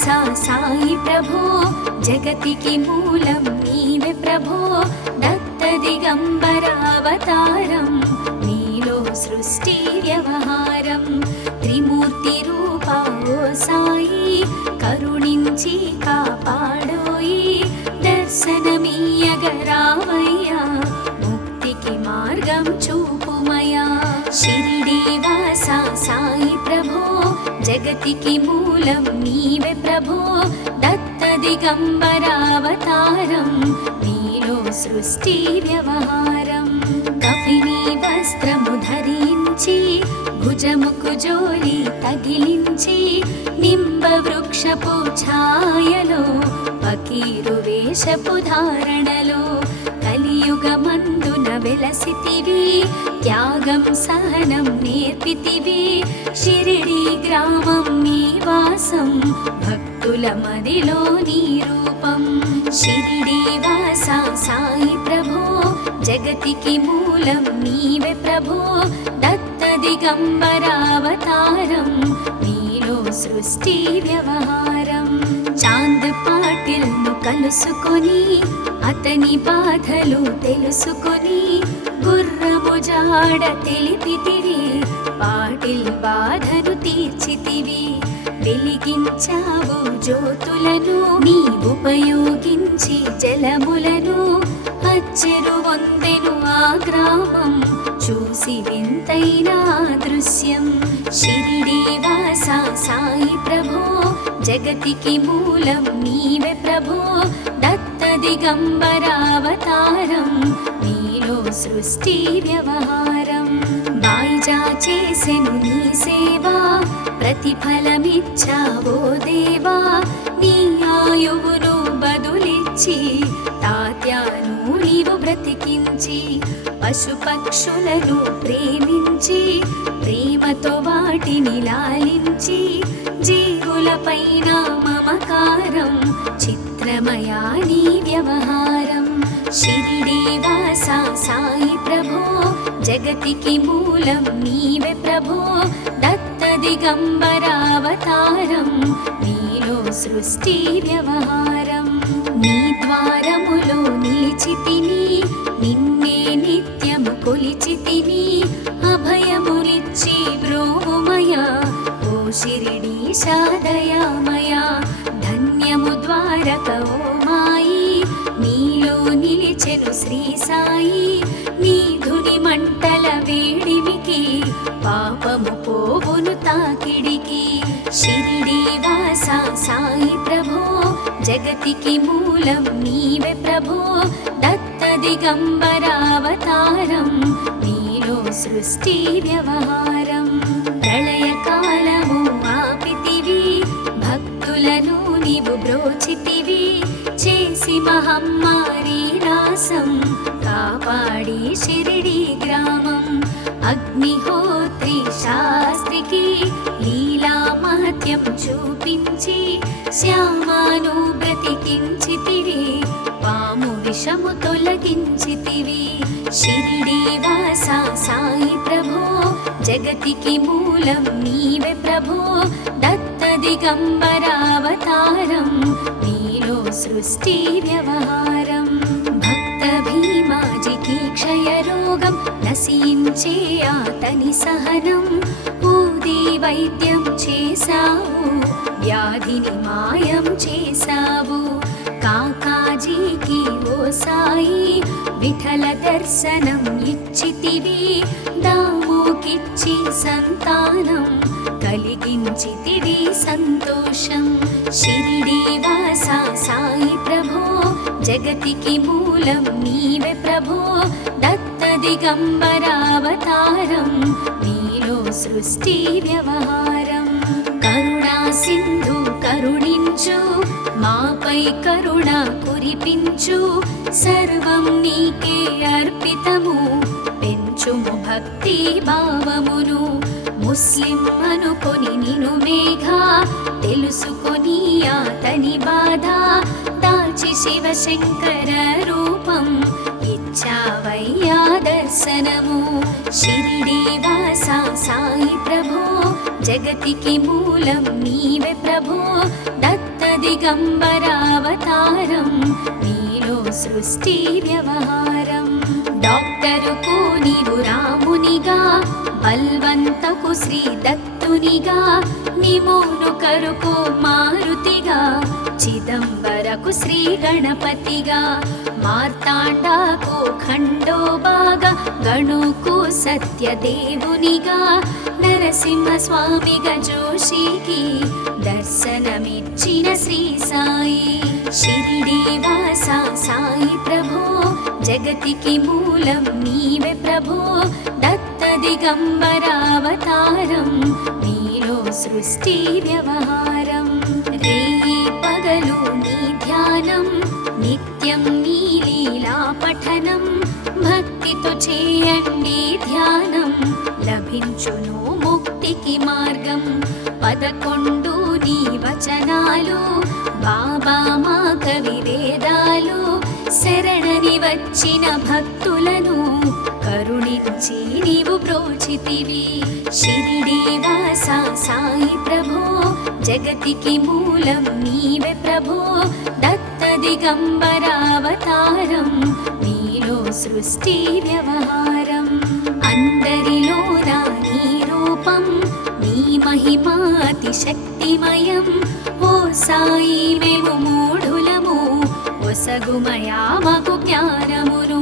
వాసా సాయి ప్రభో జగతికి మూలం నీవే ప్రభో దత్త దిగంబరావతారం నీలో సృష్టి వ్యవహారం త్రిమూర్తి రూపా ఓ సాయి కరుణించి కాపాడోయి దర్శనమీయగరావయ్యా ముక్తికి మార్గం చూపుమయా షిరిడి వాసా సాయి ప్రభో జగతికి మూలం నీవే ప్రభో దత్త దిగంబరావతారం నీలో సృష్టి వ్యవహారం కఫిని వస్త్రము ధరించి భుజముకు జోలి తగిలించి నింబ వృక్షపు ఛాయలో ఫకీరు వేషపు ధారణలో కలియుగమందున వెలసితివి త్యాగం సహనం నేర్పితివి షిరిడి గ్రామం నీ వాసం భక్తుల మదిలో నీ రూపం షిరిడి వాసా సాయి ప్రభో జగతికి మూలం నీవే ప్రభో దత్త దిగంబరావతారం నీలో సృష్టి వ్యవహారం చాంద్ పాటిల్ ను కలుసుకొని అతని బాధలు తెలుసుకొని గుర్రము జాడ తెలిపితివి పాటిల్ బాధను తీర్చితివి వెలిగించావు జ్యోతులను నీ ఉపయోగించి జలములను అచ్చెరు వందెను ఆ గ్రామం చూసి వింతైన దృశ్యం షిరిడి వాసా సాయి ప్రభో జగతికి మూలం నీవే ప్రభో దత్త దిగంబరావతారం నీలో సృష్టి వ్యవహారం బాయిజా చేసెను నీ సేవా ప్రతిఫలమిచ్చావో దేవా నీ ఆయువును బదులిచ్చి తాత్యాను నీవు బ్రతికించి పశుపక్షులను ప్రేమించి ప్రేమతో వాటిని లాలించి జీవులపైన మమకారం చిత్రమయా నీ వ్యవహారం షిరిడి వాసా సాయి ప్రభో జగతికి మూలం నీవే ప్రభో దత్త దిగంబరావతారం నీలో సృష్టి వ్యవహారం నీ ద్వారములో నిలిచితిని నిన్నే నిత్యము కొలిచితిని అభయములిచ్చి బ్రోవుమయా ఓ షిరిడీశా దయామయా ధన్యము ద్వారక ఓ మాయి నీలో నిలిచెను శ్రీ సాయి నీ ధుని మంటల వేడిమికి పాపము పోవును తాకిడికి షిరిడి వాసా సాయి ప్రభో జగతికి మూలం నీవే ప్రభో దత్త దిగంబరావతారం నీలో సృష్టి వ్యవహారం ప్రళయకాలము ఆపితివి భక్తులను నీవు బ్రోచితివి చేసి మహమ్మారి నాశం కాపాడి షిరిడి గ్రామం అగ్నిహోత్రి శాస్త్రికి లీలా మహత్యం చూపించి శ్యామాను బ్రతికించితివి పాము విషము తొలగించితివి షిరిడి వాసా సాయి ప్రభో జగతికి మూలం నీవే ప్రభో దత్త దిగంబరావతారం నీలో సృష్టి వ్యవహారం భక్త భీమాజికి క్షయరోగం నశించే అతని సహనం ఊది వైద్యం చేశావు వ్యాధిని మాయం చేశావు కాకాజీకి ఓ సాయి విఠల దర్శనం ఇచ్చితివి దాముకిచ్చి సంతానం కలిగించితివి సంతోషం షిరిడి వాసా సాయి ప్రభో జగతికి మూలం నీవే ప్రభో దత్త దిగంబరావతారం నీలో సృష్టి వ్యవహారం కరుణా సింధు కరుణించు మాపై కరుణ కురిపించు సర్వం నీకే అర్పితము పెంచుము భక్తి భావమును ముస్లిం అనుకొని నిను మేఘా తెలుసుకొని అతని బాధ దాల్చి శివశంకర రూపం ఇచ్చావయ్యా దర్శనము షిరిడి వాసా సాయి ప్రభో జగతికి మూలం నీవే ప్రభో దత్త దిగంబరావతారం నీలో సృష్టి వ్యవహారం. డాక్టరుకు నీవు రామునిగా, బల్వంతకు శ్రీ దత్తునిగా, నిమోను కరుకు మారుతిగా, చిదంబరకు శ్రీ గణపతిగా, మార్తాండాకు ఖండోబాగా, గణుకు సత్యదేవునిగా, నరసింహ స్వామిగా జోషికి దర్శనమిచ్చిన శ్రీ సాయి. షిరిడి వాస సాయి ప్రభో, జగతికి మూలం నీవే ప్రభో, దత్త దిగంబరావతారం నీలో సృష్టి వ్యవహారం. రేయి పగలు నీ ధ్యానం, నిత్యం నీ లీలా పఠనం, భక్తితో చేయండి ధ్యానం, లభించును ముక్తికి మార్గం. 11 నీ వచనాలు, బాబా మా కవి వేదాలు, శరణని వచ్చిన భక్తులను కరుణించి నీవు బ్రోచితివి. షిరిడి వాస సాయి ప్రభో, జగతికి మూలం నీవే ప్రభో, దత్త దిగంబరావతారం నీలో సృష్టి వ్యవహారం. అందరిలోన నీ రూపం, నీ మహిమా అతి శక్తిమయం. ఓ సాయి మేము మూఢులము, ఒసగుమయా మాకు జ్ఞానమును,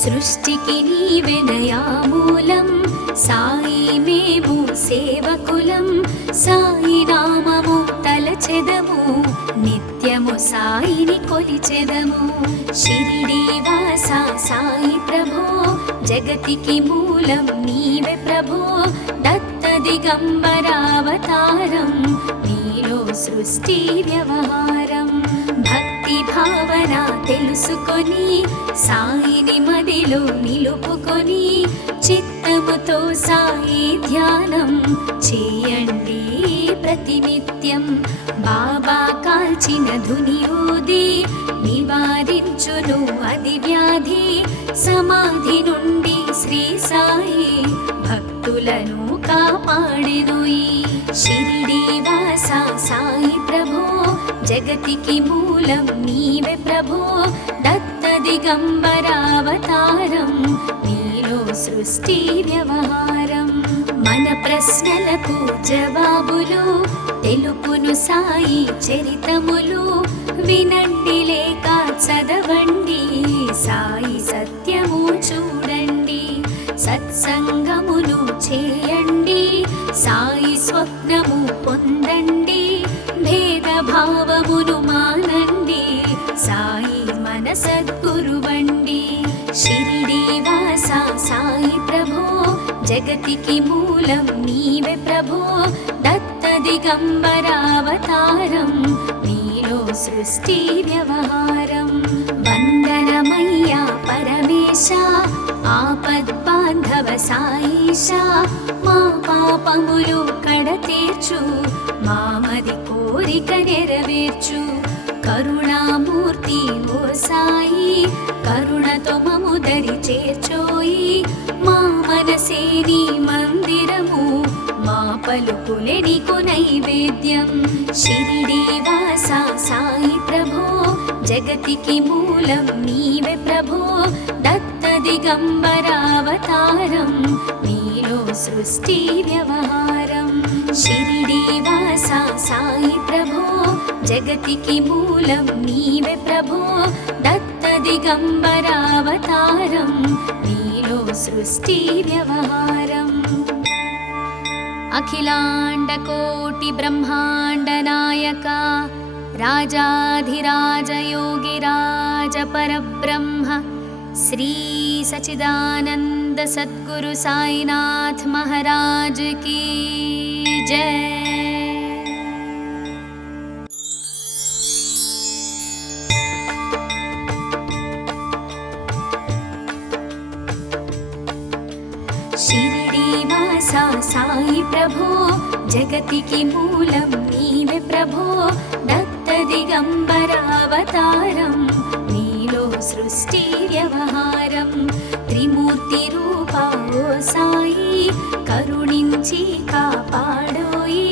సృష్టికి నీవెనయా మూలం. సాయి మేము సేవకులం, సాయి నామము తలచెదము, నిత్యము సాయిని కొలిచెదము. షిరిడి వాస సాయి ప్రభో, జగతికి మూలం నీవే ప్రభో, దత్త దిగంబరావతారం నీలో సృష్టి వ్యవహారం. భక్తి భావన తెలుసుకొని, సాయిని మదిలో నిలుపుకొని, చిత్తముతో సాయి ధ్యానం చేయండి ప్రతినిత్యం. బాబా కాల్చిన ధునియూది నివారించును అది వ్యాధి, సమాధి నుండి శ్రీ సాయి భక్తులను కాపాడెను. షిరిడి వాస సాయి ప్రభో, జగతికి మూలం నీవే ప్రభో, దత్త దిగంబరావతారం నీలో సృష్టి వ్యవహారం. మన ప్రశ్నలకు జవాబులు తెలుపును సాయి చరితములు, వినండి లేక చదవండి, సాయి సత్యము చూడండి, సత్సంగమును చేయండి, సాయి స్వప్నము పొందండి, భేదభావమును మానండి, సాయి మన సద్గురువండి. షిరిడి వాస సాయి ప్రభో, జగతికి మూలం నీవే ప్రభో, దత్త దిగంబరావతారం నీలో సృష్టి వ్యవహారం. వందనమయ్యా పరమేశ, ఆపద్బాంధవ సాయిష, మా పాపములు కడతీర్చు, మామది కోరిక నెరవేర్చు. కరుణామూర్తి ఓ సాయి, కరుణతో మము దరి చేర్చోయి, మా మనసే నీ మందిరము, మా పలుకులే నీకు నైవేద్యం. షిరిడి వాస సాయి ప్రభో, జగతికి మూలం నీవే ప్రభో, దత్త దిగంబరావతారం నీలో సృష్టి వ్యవహారం. షిరిడి వాస సాయి ప్రభో, జగతికి మూలం నీవే ప్రభో, దత్త దిగంబరావతారం నీలో సృష్టి వ్యవహారం. అఖిలాండ కోటి బ్రహ్మాండ నాయక, రాజాధిరాజ యోగిరాజ పరబ్రహ్మ, శ్రీ సచిదానంద సద్గురు సాయినాథ్ మహారాజ్ की जय. షిరిడి వాస సాయి ప్రభో, జగతికి మూలం నీవే ప్రభో, దత్త దిగంబరావతారం నీలో సృష్టి వ్యవహారం. త్రిమూర్తి రూప ఓ సాయి, కరుణించి కాపాడోయి,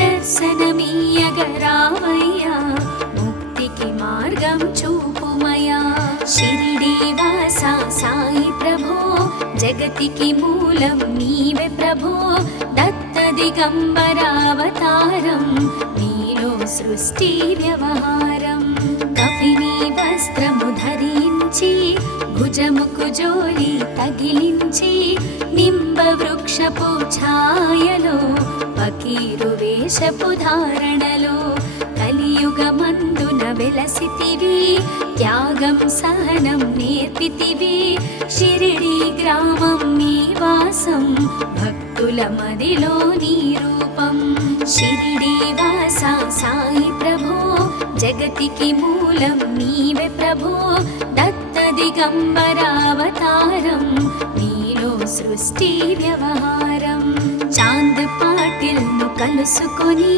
దర్శనమీయగరావయ్యా జగతికి మూలం నీవే ప్రభో దత్త దిగంబరావతారం నీలో సృష్టి వ్యవహారం కఫిని వస్త్రము ధరించి భుజముకు జోలి తగిలించి నింబ వృక్షపు ఛాయలో ఫకీరు వేషపు ధారణలో కలియుగమందున వెలసితివి త్యాగం సహనం నేర్పితివి షిరిడి గ్రామం నీ వాసం భక్తుల మదిలో నీ రూపం షిరిడి వాస సాయి ప్రభో జగతికి మూలం నీవే ప్రభో దత్త దిగంబరావతారం నీలో సృష్టి వ్యవహారం చాంద్ పాటిల్ ను కలుసుకొని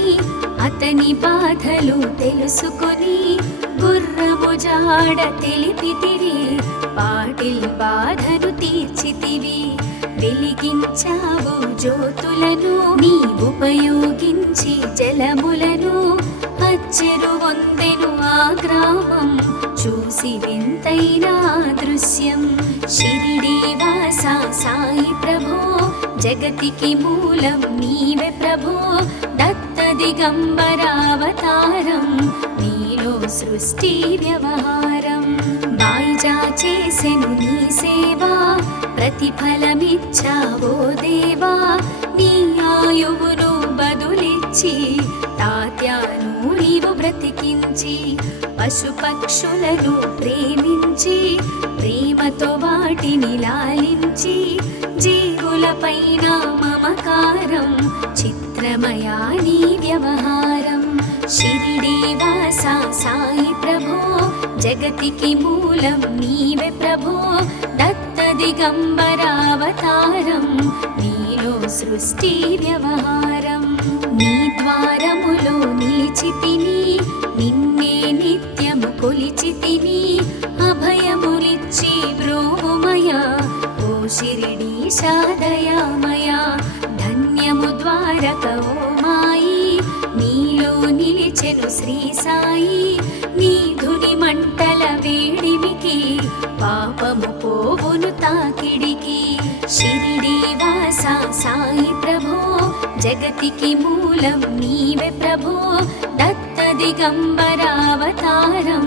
అతని బాధలు తెలుసుకొని గుర్రము జాడ తెలిపితివి పాటిల్ బాధను తీర్చితివి వెలిగించావు జ్యోతులను నీ ఉపయోగించి జలములను అచ్చెరు వందెను ఆ గ్రామం చూసి వింతైన దృశ్యం షిరిడి వాస సాయి ప్రభో జగతికి మూలం నీవే ప్రభో దత్త దిగంబరావతారం నీలో సృష్టి వ్యవహారం బాయిజా చేసెను నీ సేవా ప్రతిఫలమిచ్చావో దేవా నీ ఆయువును బదులిచ్చి తాత్యాను నీవు బ్రతికించి పశుపక్షులను ప్రేమించి ప్రేమతో వాటిని లాలించి జీవులపైన మమకారం చిత్రమయా నీ వ్యవహారం షిరిడి వాస సాయి ప్రభో జగతికి మూలం నీవే ప్రభో దత్త దిగంబరావతారం నీలో సృష్టి వ్యవహారం నీ ద్వారములో నిలిచితిని నిన్నే నిత్యము కొలిచితిని అభయములిచ్చి బ్రోమయ ఓ షిరిడీశా దయామయ ధన్యము ద్వారక ఓ మాయి నీలో నిలిచెను శ్రీ సాయి నీ ధుని మంటల వేడిమికి పాపము పోవును తాకిడికి షిరిడి వాస సాయి ప్రభో జగతికి మూలం నీవే ప్రభో దత్త దిగంబరావతారం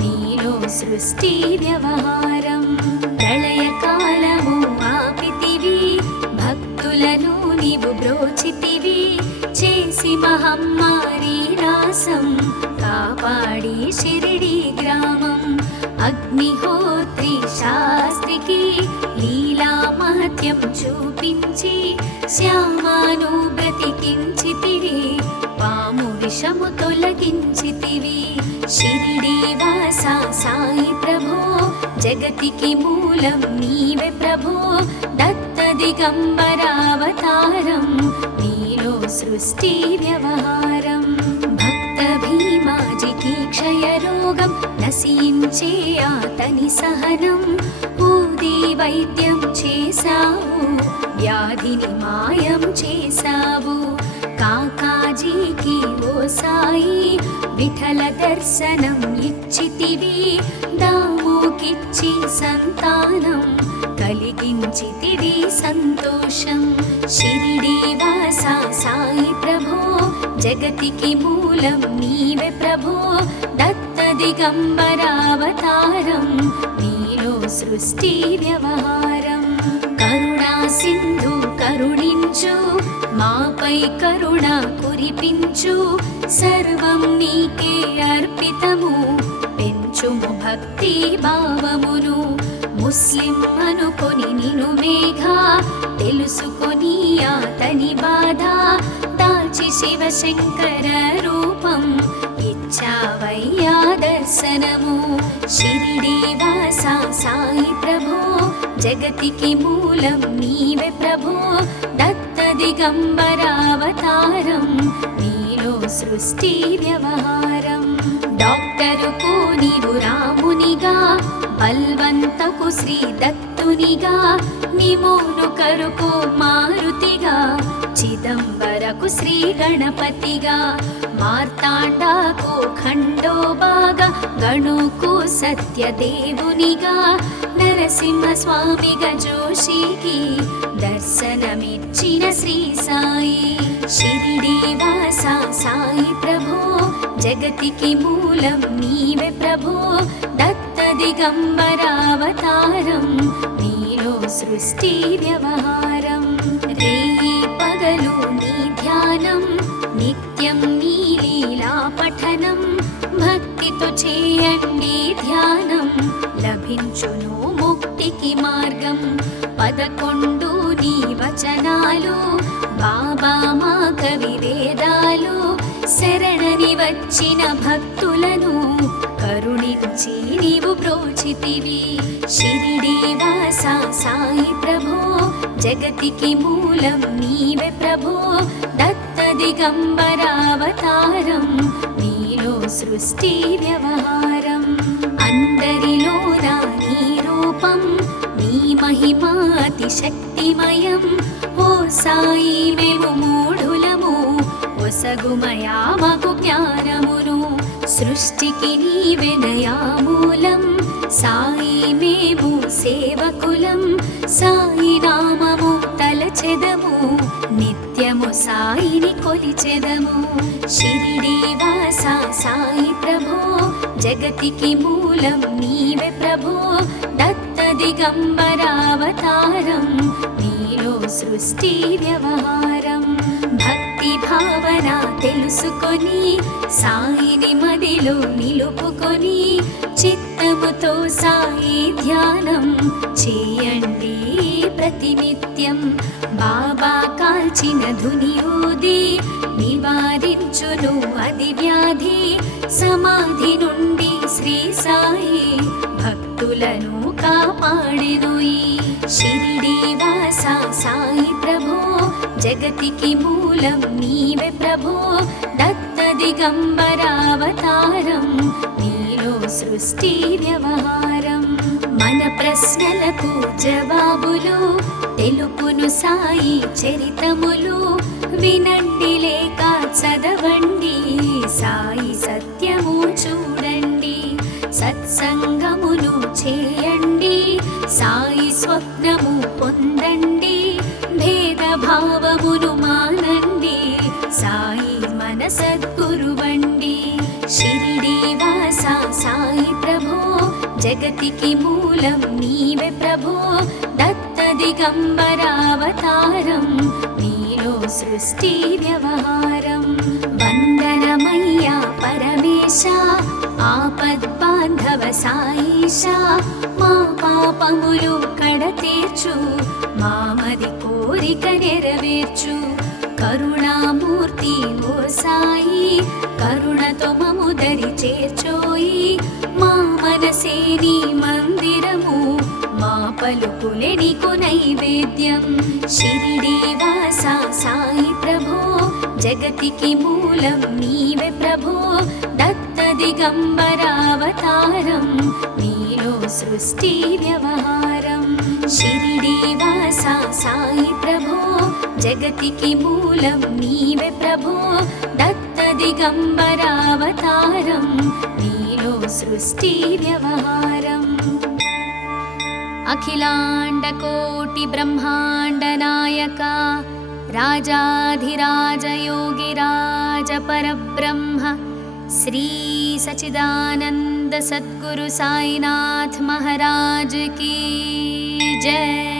నీలో సృష్టి వ్యవహారం ప్రళయకాలము ఆపితివి భక్తులను నీవు బ్రోచితివి చేసి మహమ్మారి రాసం కాపాడి షిరిడి గ్రామం అగ్నిహోత్రి శాస్త్రికి లీలా మహత్యం చూపించి శ్యామాను బ్రతికించితివి పాము విషము తొలగించితివి షిరిడి వాస సాయి ప్రభో జగతికి మూలం నీవే ప్రభో దత్త దిగంబరావతారం నీలో సృష్టి వ్యవహారం భక్త భీమాజికి క్షయరోగం నశించే అతని సహనం ఊది వైద్యం చేశావు వ్యాధిని మాయం చేశావు కాకాజీకి ఓ సాయి విఠల దర్శనం ఇచ్చితివి దాముకిచ్చి సంతానం కలిగించితివి సంతోషం షిరిడి వాస సాయి ప్రభో జగతికి మూలం నీవే ప్రభో దత్త దిగంబరావతారం నీలో సృష్టి వ్యవహారం కరుణా సింధు కరుణించు మాపై కరుణ కురిపించు సర్వం నీకే అర్పితము పెంచుము భక్తి భావమును ముస్లిం అనుకొని నిను మేఘా తెలుసుకొని అతని బాధ దాచి శివశంకర రూపం ఇచ్చావయ్యా దర్శనము షిరిడి వాస సాయి ప్రభో జగతికి మూలం నీవే ప్రభో దత్త దిగంబరావతారం నీలో సృష్టి వ్యవహారం డాక్టరుకు నీవు రామునిగా బల్వంతకు శ్రీ దత్తునిగా నిమోను కరుకు మారుతిగా చిదంబరకు శ్రీ గణపతిగా మార్తాండాకు ఖండోబాగా గణుకు సత్యదేవునిగా నర నరసింహస్వామిగా జోషికి దర్శనమిచ్చిన శ్రీ సాయి. షిరిడి వాస సాయి ప్రభో జగతికి మూలం నీవే ప్రభో. దత్త దిగంబరావతారం నీలో సృష్టి వ్యవహారం. రేయి పగలు నీ ధ్యానం నిత్యం నీ లీలా పఠనం. భక్తితో చేయండి ధ్యానం లభించును ముక్తికి మార్గం. 11 నీ వచనాలు బాబా మా కవి వేదాలు. శరణని వచ్చిన భక్తులను కరుణించి నీవు బ్రోచితివి. షిరిడి వాస సాయి ప్రభో జగతికి మూలం నీవే ప్రభో. దత్త దిగంబరావతారం నీలో సృష్టి వ్యవహారం. అందరిలోన నీ రూపం నీ మహిమా అతి శక్తిమయం. ఓ సాయి మేము మూఢులము ఒసగుమయా మాకు జ్ఞానమును. సృష్టికి నీవెనయా మూలం సాయి మేము సేవకులం. సాయి నామము తలచెదము నిత్యము సాయిని కొలిచెదము. షిరిడి వాస సాయి ప్రభో జగతికి మూలం నీవే ప్రభో. దత్త దిగంబరావతారం నీలో సృష్టి వ్యవహారం. భక్తి భావన తెలుసుకొని సాయిని మదిలో నిలుపుకొని చిత్తముతో సాయి ధ్యానం చేయండి ప్రతినిత్యం. బాబా కాల్చిన ధుని ఊది నివారించును అది వ్యాధి. సమాధి నుండి శ్రీ సాయి భక్తులను కాపాడెను. షిరిడి వాస సాయి ప్రభో జగతికి మూలం నీవే ప్రభో. దత్త దిగంబరావతారం నీలో సృష్టి వ్యవహారం. మన ప్రశ్నలకు జవాబులు తెలుపును సాయి చరితములు. వినండి లేక చదవండి సాయి సత్యము చూడండి. సత్సంగమును చేయండి సాయి స్వప్నము పొందండి. భేదభావమును మానండి సాయి మన సద్గురువండి. షిరిడి వాస సాయి ప్రభో జగతికి మూలం నీవే ప్రభో. దత్త దిగంబరావతారం నీలో సృష్టి వ్యవహారం. వందనమయ్యా పరమేశ ఆపద్బాంధవ సాయిష. మా పాపములు కడతీర్చు మామది కోరిక నెరవేర్చు. కరుణామూర్తి ఓ సాయి కరుణతో మము దరి చేర్చోయి. మా మనసే నీ మందిరము మా పలుకులే నీకు నైవేద్యం. షిరిడి వాస సాయి ప్రభో జగతికి మూలం నీవే ప్రభో. దత్త దిగంబరావతారం నీలో సృష్టి వ్యవహారం. షిరిడి వాస సాయి ప్రభో జగతికి మూలం నీవే ప్రభో. దత్త దిగంబరావతారం నీలో సృష్టి వ్యవహారం. అఖిలాండ కోటి బ్రహ్మాండ నాయక రాజాధిరాజ యోగిరాజ పరబ్రహ్మ శ్రీ సచిదానంద సద్గురు సాయినాథ్ महाराज की जय।